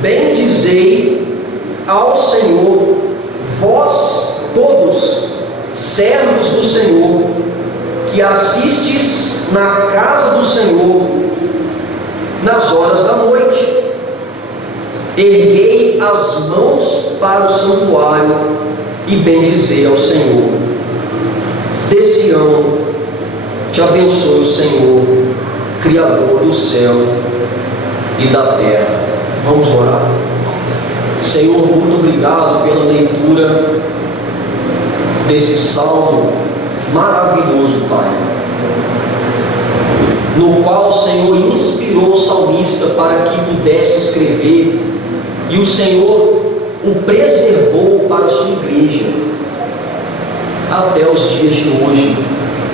bendizei ao Senhor, vós todos, servos do Senhor, que assistes na casa do Senhor nas horas da noite. Erguei as mãos para o santuário e bendizei ao Senhor. De Sião te abençoe o Senhor, Criador do céu e da terra. Vamos orar. Senhor, muito obrigado pela leitura desse salmo maravilhoso, Pai, no qual o Senhor inspirou o salmista para que pudesse escrever, e o Senhor o preservou para a sua igreja até os dias de hoje,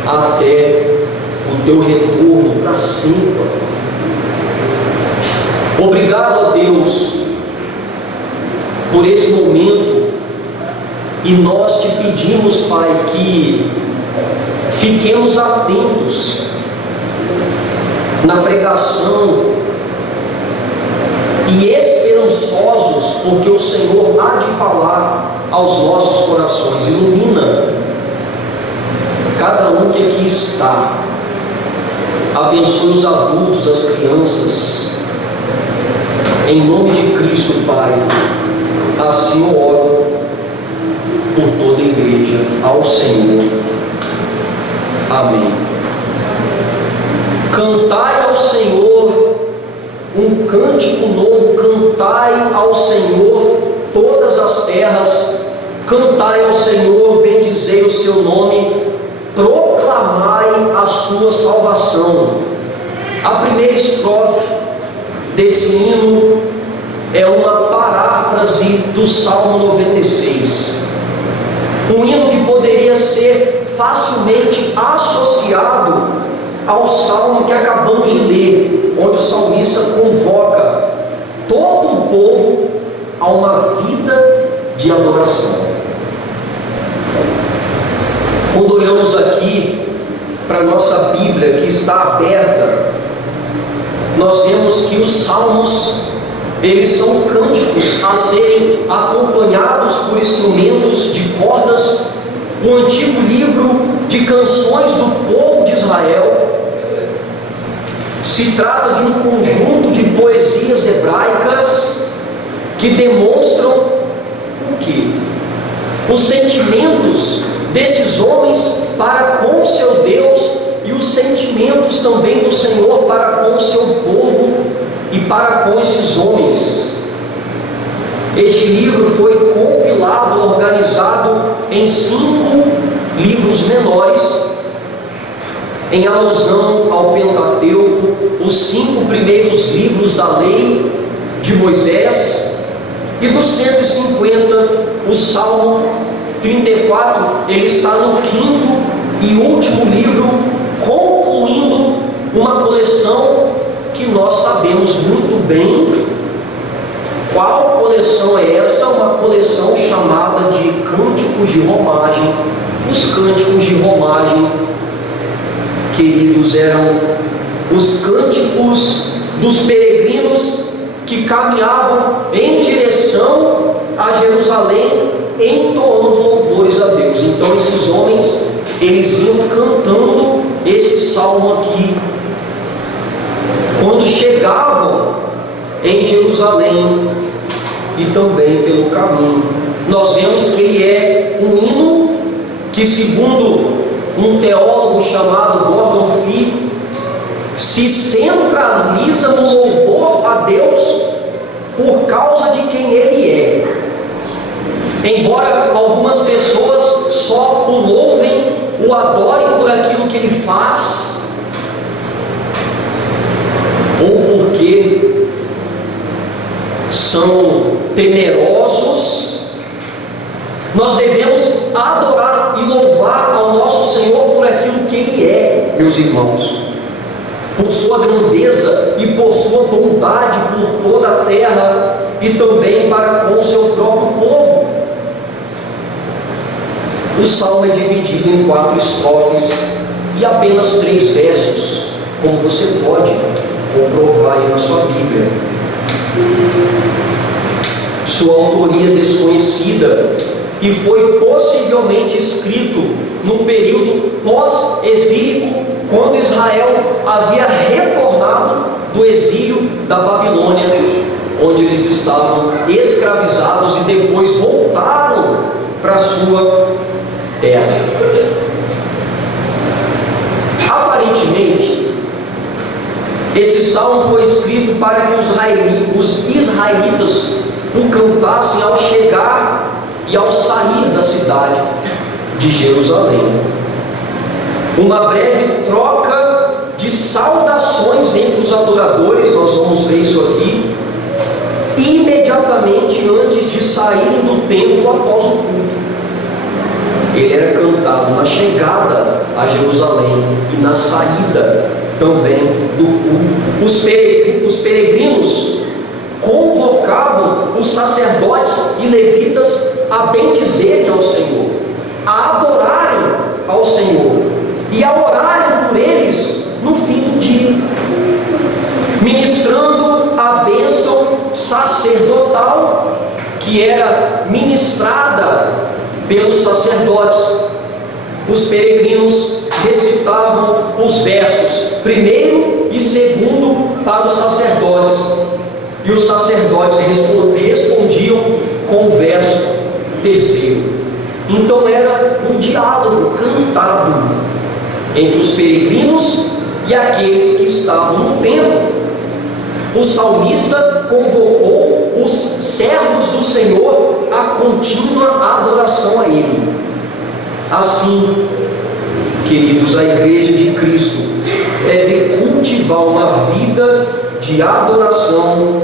até o teu retorno para sempre. Obrigado a Deus por esse momento, e nós te pedimos, Pai, que fiquemos atentos na pregação e esperançosos, porque o Senhor há de falar aos nossos corações. Ilumina cada um que aqui está, abençoe os adultos, as crianças, em nome de Cristo, Pai. Assim eu oro por toda a igreja, ao Senhor. Amém. Cantai ao Senhor um cântico novo, cantai ao Senhor todas as terras, cantai ao Senhor, bendizei o seu nome, proclamai a sua salvação. A primeira estrofe desse hino é uma paráfrase do Salmo 96, um hino que poderia ser facilmente associado ao salmo que acabamos de ler, onde o salmista convoca todo o povo a uma vida de adoração. Quando olhamos aqui para a nossa Bíblia, que está aberta, nós vemos que os salmos, eles são cânticos a serem acompanhados por instrumentos de cordas, um antigo livro de canções do povo de Israel. Se trata de um conjunto de poesias hebraicas que demonstram o quê? Os sentimentos desses homens para com o seu Deus e os sentimentos também do Senhor para com o seu povo e para com esses homens. Este livro foi compilado, organizado em 5 livros menores, em alusão ao Pentateuco, os 5 primeiros livros da lei de Moisés, e dos 150, o Salmo 34, ele está no 5º e último livro, concluindo uma coleção que nós sabemos muito bem. Qual coleção é essa? Uma coleção chamada de Cânticos de Romagem. Os Cânticos de Romagem, queridos, eram os cânticos dos peregrinos que caminhavam em direção a Jerusalém, entoando louvores a Deus. Então esses homens, eles iam cantando esse salmo aqui. Quando chegavam em Jerusalém e também pelo caminho, nós vemos que ele é um hino que, segundo um teólogo chamado Gordon Fee, se centraliza no louvor a Deus por causa de quem ele é. Embora algumas pessoas só o louvem, o adorem por aquilo que ele faz, ou porque são temerosos, nós devemos adorar e louvar ao nosso Senhor por aquilo que ele é, meus irmãos, por sua grandeza e por sua bondade por toda a terra e também para com o seu próprio povo. O salmo é dividido em 4 estrofes e apenas 3 versos, como você pode comprovar aí na sua Bíblia. Sua autoria é desconhecida e foi possivelmente escrito no período pós-exílico, quando Israel havia retornado do exílio da Babilônia, onde eles estavam escravizados e depois voltaram para a sua terra. Aparentemente, esse salmo foi escrito para que os israelitas o cantassem ao chegar e ao sair da cidade de Jerusalém. Uma breve troca de saudações entre os adoradores, nós vamos ver isso aqui, imediatamente antes de saírem do templo após o culto. Ele era cantado na chegada a Jerusalém e na saída também do culto. Os peregrinos convocavam os sacerdotes e levitas a bendizerem ao Senhor, a adorarem ao Senhor e a orarem por eles no fim do dia, ministrando a bênção sacerdotal que era ministrada pelos sacerdotes. Os peregrinos recitavam os versos primeiro e segundo para os sacerdotes, e os sacerdotes respondiam com o verso terceiro. Então era um diálogo cantado entre os peregrinos e aqueles que estavam no templo. O salmista convocou os servos do Senhor à contínua adoração a Ele. Assim, queridos, a Igreja de Cristo deve cultivar uma vida de adoração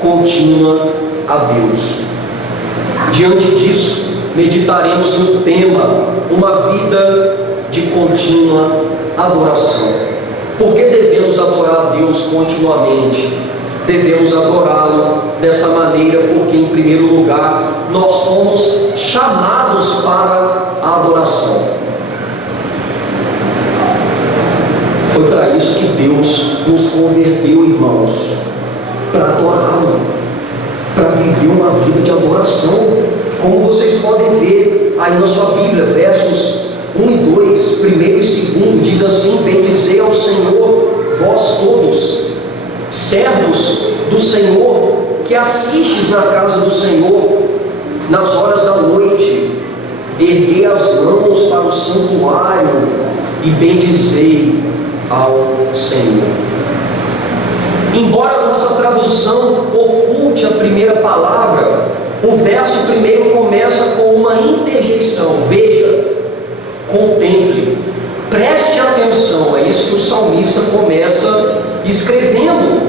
contínua a Deus. Diante disso, meditaremos no tema, uma vida de contínua adoração. Por que devemos adorar a Deus continuamente? Devemos adorá-lo dessa maneira porque, em primeiro lugar, nós somos chamados para a adoração. Foi para isso que Deus nos converteu, irmãos, para adorá-lo, para viver uma vida de adoração. Como vocês podem ver aí na sua Bíblia, versos 1 e 2, primeiro e segundo, diz assim: bendizei ao Senhor, vós todos, servos do Senhor, que assistes na casa do Senhor, nas horas da noite, erguei as mãos para o santuário e bendizei ao Senhor. Embora a nossa tradução oculte a primeira palavra, o verso primeiro começa com uma interjeição. Veja, contemple, preste atenção. É isso que o salmista começa escrevendo,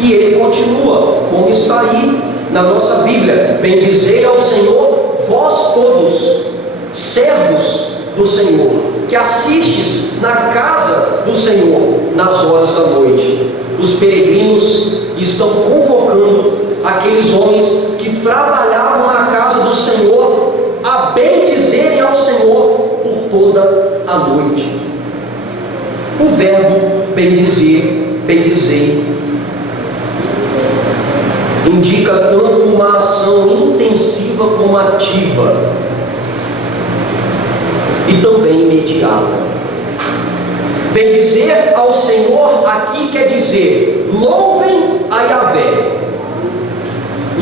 e ele continua, como está aí na nossa Bíblia: bendizei ao Senhor, vós todos, servos do Senhor, que assistes na casa do Senhor nas horas da noite. Os peregrinos estão convocando aqueles homens que trabalhavam na casa do Senhor a bendizerem ao Senhor por toda a noite. O verbo bendizer, bendizei, indica tanto uma ação intensiva como ativa e também imediata. Bendizer ao Senhor aqui quer dizer: louvem a Yahvé,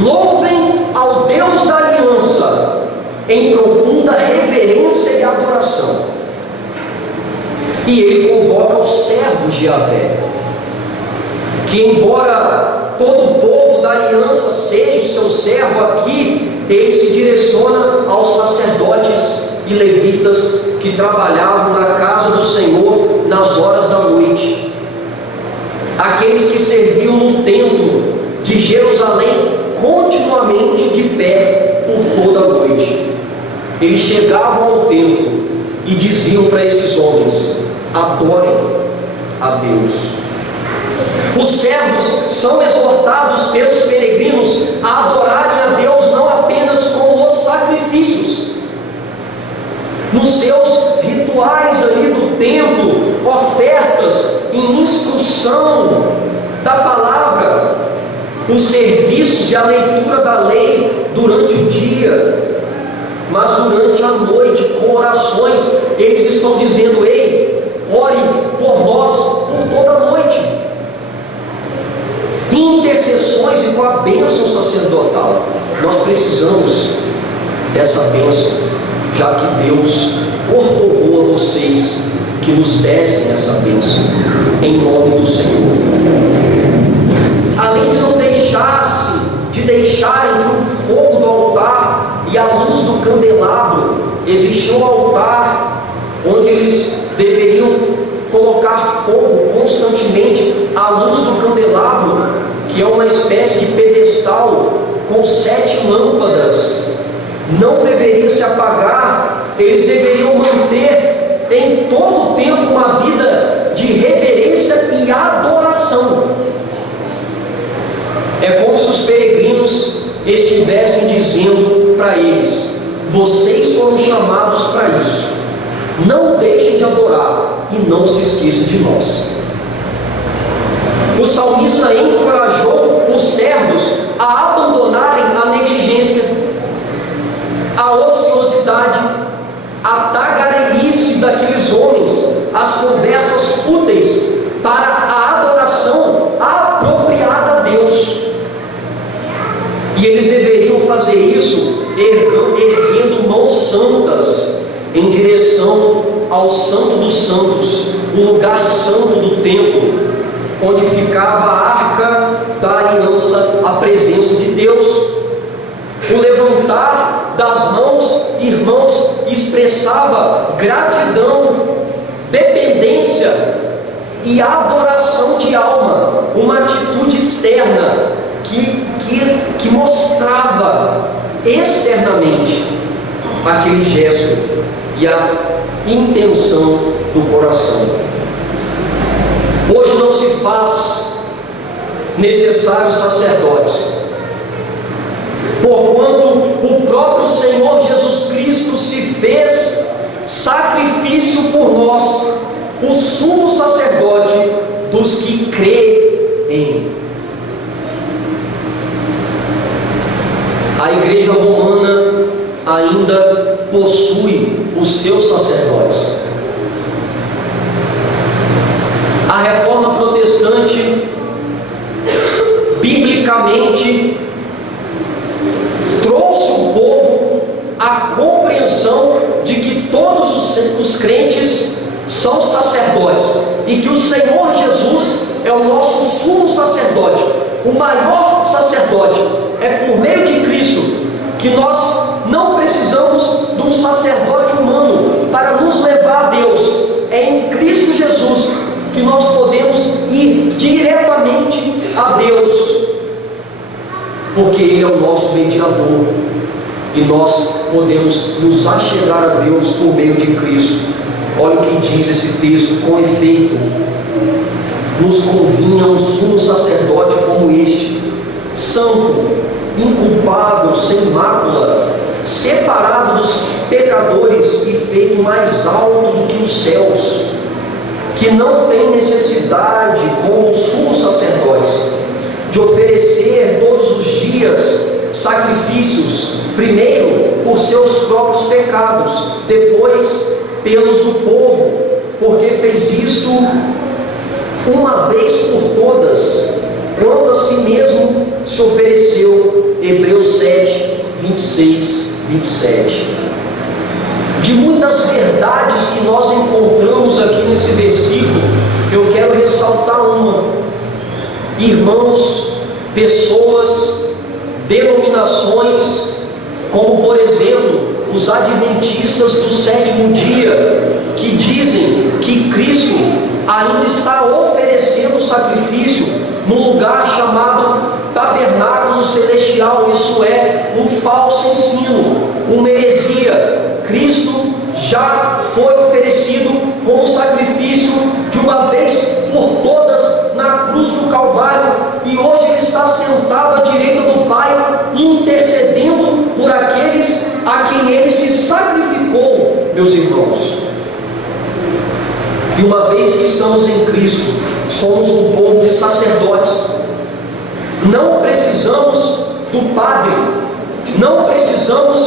louvem ao Deus da aliança em profunda reverência e adoração. E ele convoca os servos de Yahvé, que embora todo o povo da aliança seja o seu servo aqui, ele se direciona aos sacerdotes e levitas que trabalhavam na casa do Senhor nas horas da noite, aqueles que serviam no templo de Jerusalém continuamente de pé por toda a noite. Eles chegavam ao templo e diziam para esses homens: adorem a Deus. Os servos são exortados pelos peregrinos a adorarem a Deus não apenas com os sacrifícios, nos seus rituais ali do templo, ofertas e instrução da palavra, os serviços e a leitura da lei durante o dia, mas durante a noite, com orações, eles estão dizendo: ei, ore por nós por toda a noite. Intercessões e com a bênção sacerdotal. Nós precisamos dessa bênção, já que Deus ordenou a vocês que nos dessem essa bênção, em nome do Senhor. Além de não deixarem que o fogo do altar e a luz do candelabro, existia um altar onde eles deveriam colocar fogo constantemente. A luz do candelabro, que é uma espécie de pedestal com 7 lâmpadas, não deveria se apagar. Eles deveriam manter em todo o tempo uma vida de reverência e adoração. É como se os peregrinos estivessem dizendo para eles: vocês foram chamados para isso, não deixem de adorar e não se esqueçam de nós. O salmista encorajou os servos a abandonarem a negligência, a ociosidade, a tagarelice daqueles homens, as conversas fúteis, para a adoração apropriada a Deus. E eles deveriam fazer isso erguendo mãos santas em direção ao Santo dos Santos, o lugar santo do templo, onde ficava a arca da aliança, a presença de Deus. O levantar das mãos, irmãos, expressava gratidão, dependência e adoração de alma, uma atitude externa que mostrava externamente aquele gesto e a intenção do coração. Hoje não se faz necessário sacerdotes, porquanto o próprio Senhor Jesus Cristo se fez sacrifício por nós, o sumo sacerdote dos que creem. A Igreja Romana ainda possui os seus sacerdotes. A Reforma Protestante, biblicamente, trouxe o povo à compreensão de que todos os crentes são sacerdotes e que o Senhor Jesus é o nosso sumo sacerdote, o maior sacerdote. É por meio de Cristo que nós não precisamos de um sacerdote humano para nos levar a Deus. É em Cristo Jesus que nós podemos ir diretamente a Deus, porque Ele é o nosso mediador e nós podemos nos achegar a Deus por meio de Cristo. Olha o que diz esse texto: com efeito, nos convinha um sumo sacerdote como este, santo, inculpável, sem mácula, separado dos pecadores e feito mais alto do que os céus, que não tem necessidade, como os sumos sacerdotes, de oferecer todos os dias sacrifícios, primeiro por seus próprios pecados, depois pelos do povo, porque fez isto uma vez por todas, quando a si mesmo se ofereceu. Hebreus 7, 26, 27. De muitas verdades que nós encontramos aqui nesse versículo, eu quero ressaltar uma. Irmãos, pessoas, denominações, como por exemplo os adventistas do sétimo dia, que dizem que Cristo ainda está oferecendo sacrifício no lugar chamado tabernáculo celestial. Isso é um falso ensino, uma heresia. Cristo já foi oferecido como sacrifício de uma vez por todas na cruz do Calvário, e hoje Ele está sentado à direita do Pai, intercedendo por aqueles a quem Ele se sacrificou, meus irmãos. E uma vez que estamos em Cristo, somos um povo de sacerdotes. Não precisamos do padre, não precisamos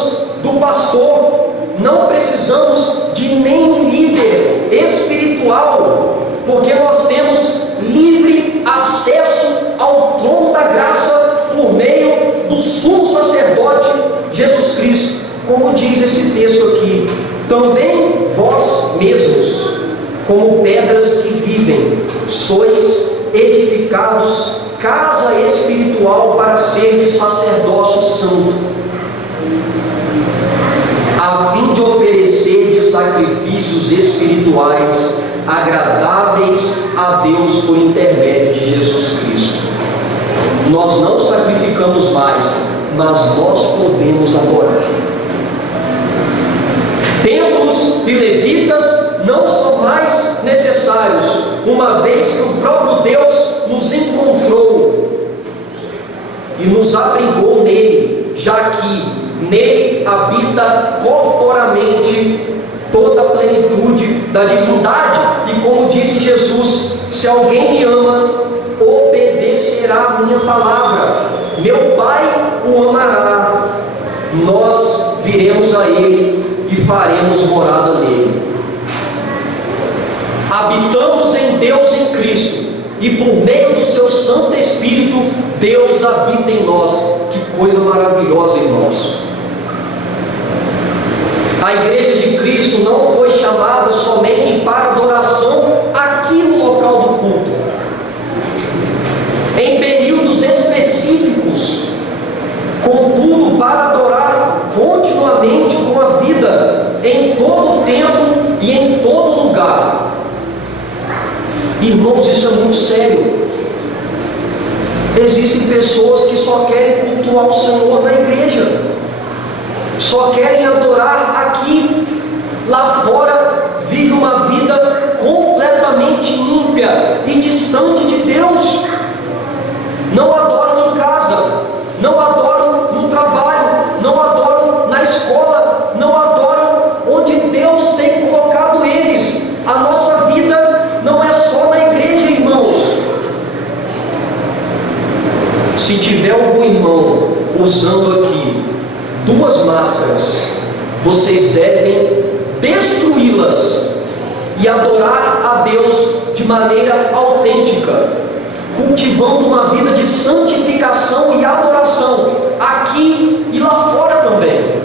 do pastor, não precisamos de nenhum líder espiritual, porque nós temos livre acesso ao trono da graça por meio do sumo sacerdote Jesus Cristo. Como diz esse texto aqui: também vós mesmos, como pedras que vivem, sois edificados casa espiritual para ser de sacerdócio santo, a fim de oferecer de sacrifícios espirituais agradáveis a Deus por intermédio de Jesus Cristo. Nós não sacrificamos mais, mas nós podemos adorar. Templos e levitas não são mais necessários, uma vez que o próprio Deus nos encontrou e nos abrigou nele, já que nele habita corporamente toda a plenitude da divindade. E como disse Jesus: se alguém me ama, obedecerá a minha palavra, meu Pai o amará, nós viremos a ele e faremos morada nele. Habitamos em Deus em Cristo, e por meio do seu Santo Espírito, Deus habita em nós. Que coisa maravilhosa, irmãos! A igreja de Cristo não foi chamada somente para adoração aqui no local do culto, em períodos específicos, contudo para adorar continuamente com a vida, em todo o tempo e em todo lugar. Irmãos, isso é muito sério. Existem pessoas que só querem cultuar o Senhor na igreja, só querem adorar aqui. Lá fora vive uma vida completamente ímpia e distante de Deus. Não adoram em casa, não adoram no trabalho, não adoram na escola, não adoram onde Deus tem colocado eles. A nossa vida não é só na igreja, irmãos. Se tiver algum irmão usando aqui 2 máscaras, vocês devem destruí-las e adorar a Deus de maneira autêntica, cultivando uma vida de santificação e adoração, aqui e lá fora também.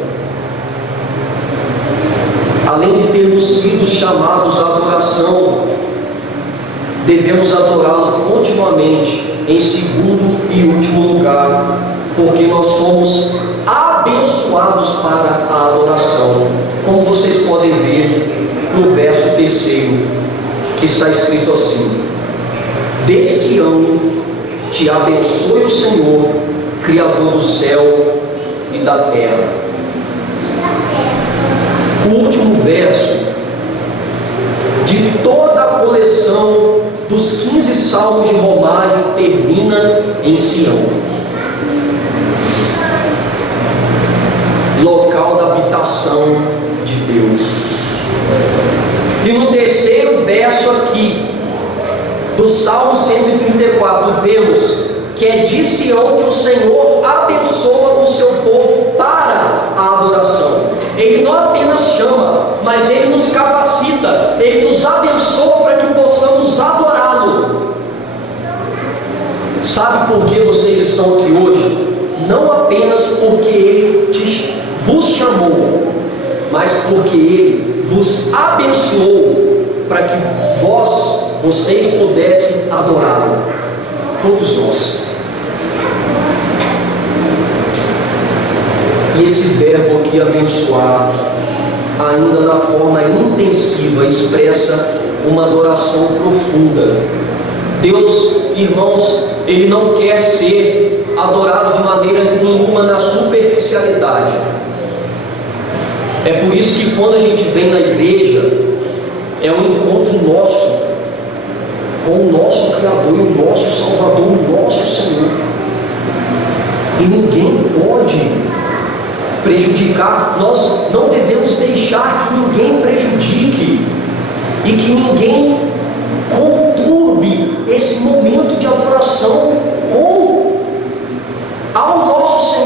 Além de termos sido chamados à adoração, devemos adorá-lo continuamente, em segundo e último lugar, porque nós somos abençoados para a adoração, como vocês podem ver no verso 3, que está escrito assim: de Sião te abençoe o Senhor, Criador do céu e da terra. O último verso de toda a coleção dos 15 salmos de romagem termina em Sião, local da habitação de Deus. E no 3º verso aqui do Salmo 134, vemos que é de Sião que o Senhor abençoa o seu povo para a adoração. Ele não apenas chama, mas Ele nos capacita, Ele nos abençoa para que possamos adorá-lo. Sabe por que vocês estão aqui hoje? Não apenas porque Ele vos chamou, mas porque Ele vos abençoou para que vocês pudessem adorá-lo. Todos nós. E esse verbo aqui, abençoar, ainda da forma intensiva, expressa uma adoração profunda. Deus, irmãos, Ele não quer ser adorado de maneira nenhuma na superficialidade. É por isso que quando a gente vem na igreja, é um encontro nosso com o nosso Criador e o nosso Salvador, o nosso Senhor. E ninguém pode prejudicar. Nós não devemos deixar que ninguém prejudique e que ninguém conturbe esse momento de adoração ao nosso Senhor.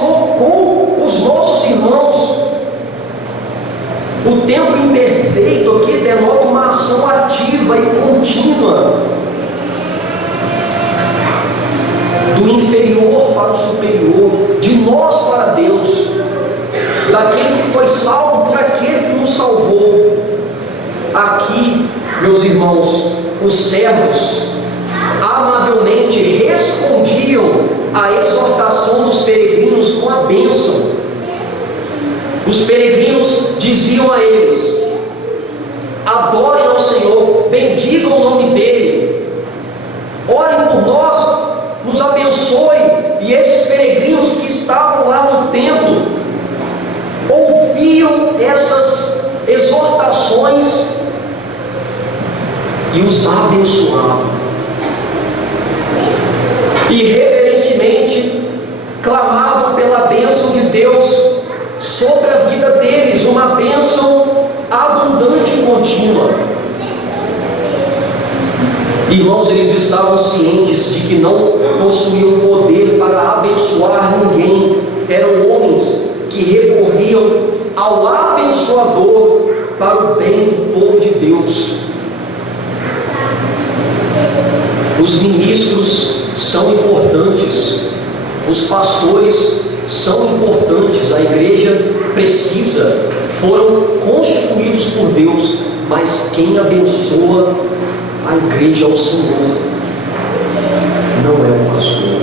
tempo imperfeito aqui denota uma ação ativa e contínua, do inferior para o superior, de nós para Deus, daquele que foi salvo por aquele que nos salvou. Aqui, meus irmãos, os servos amavelmente respondiam à exortação dos peregrinos com a bênção. Os peregrinos diziam a eles: adorem ao Senhor, bendigam o nome dEle, orem por nós, nos abençoe. E esses peregrinos que estavam lá no templo ouviam essas exortações e os abençoavam, e reverentemente clamavam pela bênção de Deus sobre a vida deles, uma bênção abundante e contínua. Irmãos, eles estavam cientes de que não possuíam poder para abençoar ninguém. Eram homens que recorriam ao abençoador para o bem do povo de Deus. Os ministros são importantes, os pastores são importantes, a igreja precisa, foram constituídos por Deus, mas quem abençoa a igreja é o Senhor, não é o pastor,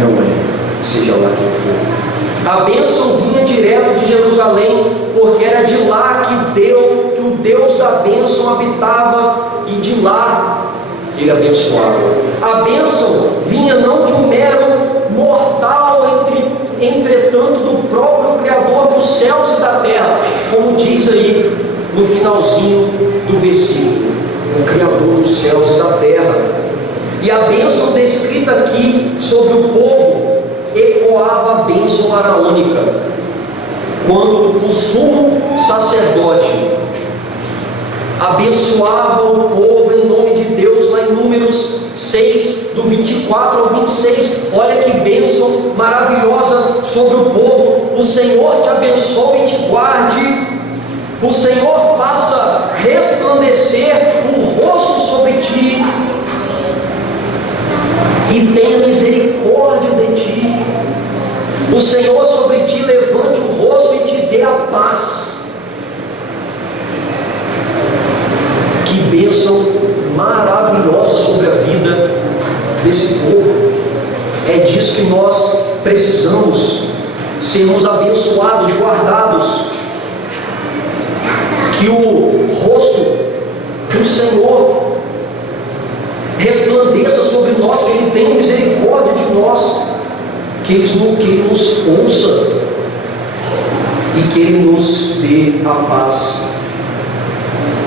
não é, seja lá quem for. A bênção vinha direto de Jerusalém, porque era de lá que o Deus da bênção habitava, e de lá Ele abençoava. A bênção vinha não de um mero mortal, entretanto do próprio Criador dos céus e da terra, como diz aí no finalzinho do versículo, o Criador dos céus e da terra. E a bênção descrita aqui sobre o povo ecoava a bênção araônica, quando o sumo sacerdote abençoava o povo em nome de Deus, lá em Números 6, do 24 ao 26, olha que bênção maravilhosa sobre o povo: o Senhor te abençoe e te guarde, o Senhor faça resplandecer o rosto sobre ti e tenha misericórdia de ti, o Senhor sobre ti levante o rosto e te dê a paz. Que bênção maravilhosa sobre a vida desse povo. É disso que nós precisamos, sermos abençoados, guardados, que o rosto do Senhor resplandeça sobre nós, que Ele tenha misericórdia de nós, que Ele nos ouça e que Ele nos dê a paz.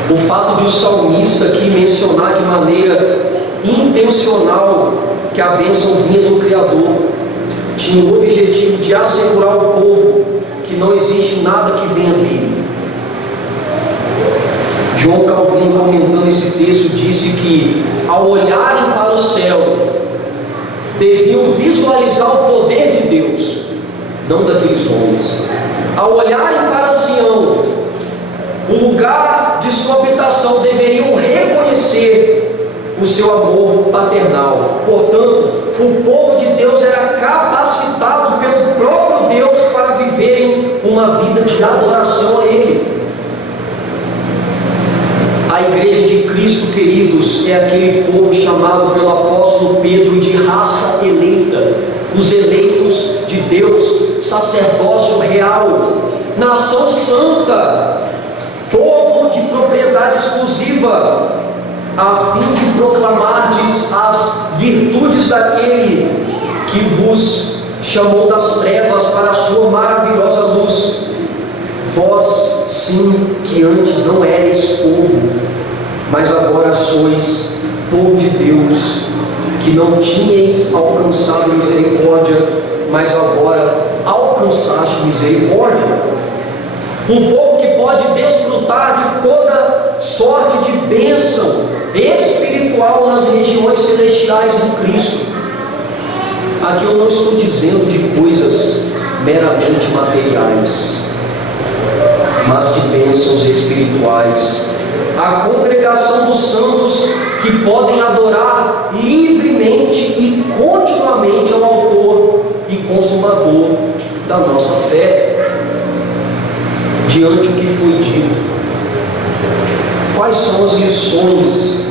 O fato de o salmista aqui mencionar de maneira intencional que a bênção vinha do Criador tinha o objetivo de assegurar ao povo que não existe nada que venha dele. João Calvino, comentando esse texto, disse que ao olharem para o céu deviam visualizar o poder de Deus, não daqueles homens. Ao olharem para Sião, o lugar de sua habitação, deveriam reconhecer o seu amor paternal. Portanto, o povo de Deus era capacitado pelo próprio Deus para viverem uma vida de adoração a Ele. A igreja de Cristo, queridos, é aquele povo chamado pelo apóstolo Pedro de raça eleita, os eleitos de Deus, sacerdócio real, nação santa, povo de propriedade exclusiva, a fim de proclamardes as virtudes daquele que vos chamou das trevas para a sua maravilhosa luz. Vós, sim, que antes não erais povo, mas agora sois povo de Deus, que não tinhais alcançado misericórdia, mas agora alcançaste misericórdia. Um povo que pode desfrutar de toda sorte de bênção espiritual nas regiões celestiais em Cristo. Aqui eu não estou dizendo de coisas meramente materiais. mas de bênçãos espirituais. A congregação dos santos que podem adorar livremente e continuamente ao autor e consumador da nossa fé. Diante do que foi dito, quais são as lições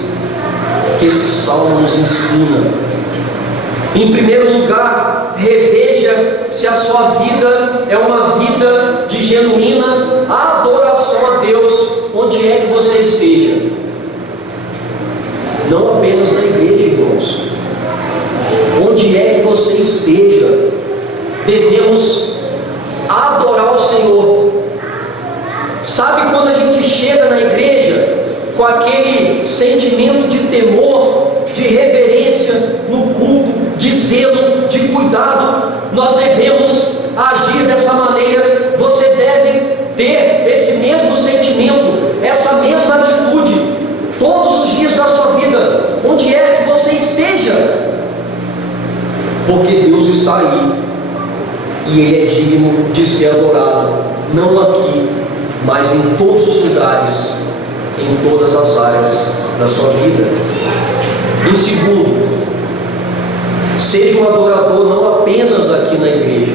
que esse salmo nos ensina? Em primeiro lugar, reveja se a sua vida é uma vida de genuína adoração a Deus, onde é que você esteja. Não apenas na igreja, irmãos. Onde é que você esteja, devemos adorar o Senhor. Sabe quando a gente chega na igreja com aquele sentimento de temor, de reverência no culto, de zelo, de cuidado, nós devemos agir dessa maneira. Você deve ter esse mesmo sentimento, essa mesma atitude, todos os dias da sua vida, onde é que você esteja, porque Deus está aí, e Ele é digno de ser adorado, não aqui, mas em todos os lugares, em todas as áreas da sua vida. Em segundo, seja um adorador não apenas aqui na igreja,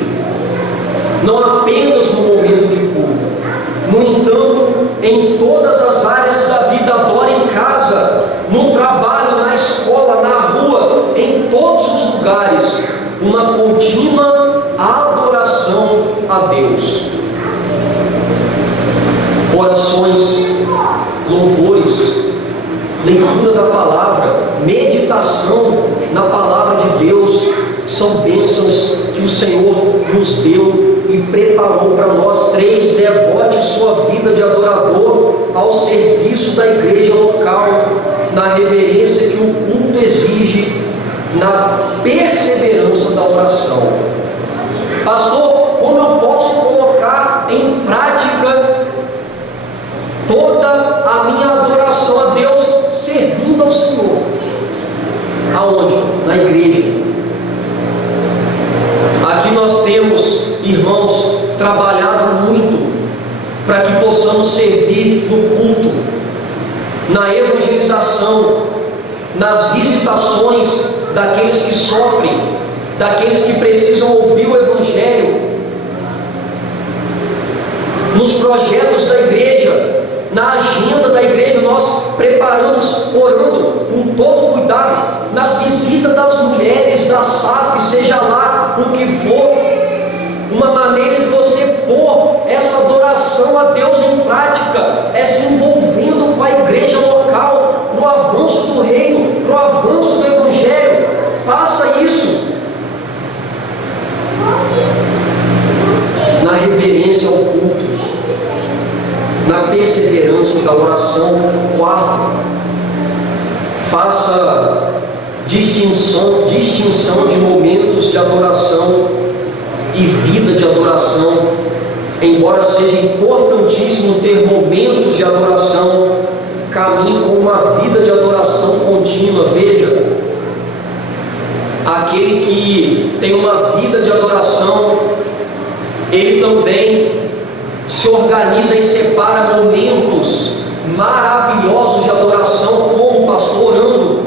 não apenas no momento de culto, no entanto, em todas as áreas da vida. Adora em casa, no trabalho, na escola, na rua, em todos os lugares, uma contínua adoração a Deus. Orações, louvores, leitura da palavra, meditação na palavra de Deus, são bênçãos que o Senhor nos deu e preparou para nós. 3, devote sua vida de adorador ao serviço da igreja local, na reverência que o culto exige, na perseverança da oração. Pastor, como eu posso colocar em prática toda a minha adoração a Deus servindo ao Senhor? Aonde? Na igreja. Aqui nós temos, irmãos, trabalhado muito para que possamos servir no culto, na evangelização, nas visitações daqueles que sofrem, daqueles que precisam ouvir o Evangelho, nos projetos da igreja, na agenda da igreja. Nós preparamos, orando com todo cuidado, nas visitas das mulheres, da SAF, seja lá o que for, uma maneira de você pôr essa adoração a Deus em prática, é se envolvendo com a igreja local, para o avanço do reino, para o avanço do Evangelho. Faça isso na reverência ao culto, na perseverança da oração. 4, faça distinção de momentos de adoração e vida de adoração. Embora seja importantíssimo ter momentos de adoração, caminhe com uma vida de adoração contínua. Veja, aquele que tem uma vida de adoração, ele também se organiza e separa momentos maravilhosos de adoração, como pastor orando,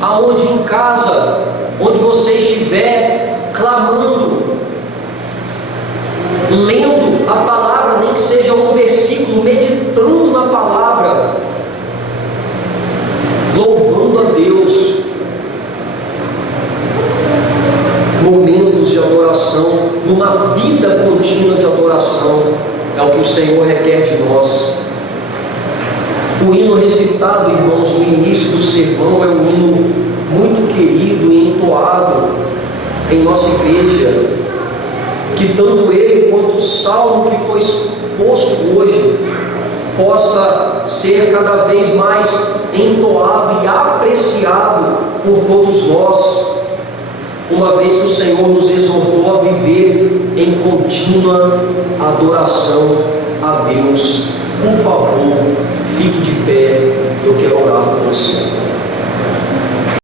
aonde em casa, onde você estiver, clamando, lendo a palavra, nem que seja um versículo, meditando na palavra, louvando a Deus. Momentos de adoração, numa vida contínua de adoração, é o que o Senhor requer de nós. O hino recitado, irmãos, no início do sermão, é um hino muito querido e entoado em nossa igreja, que tanto ele quanto o salmo que foi exposto hoje possa ser cada vez mais entoado e apreciado por todos nós, uma vez que o Senhor nos exortou a viver em contínua adoração a Deus. Por favor, fique de pé, eu quero orar por você.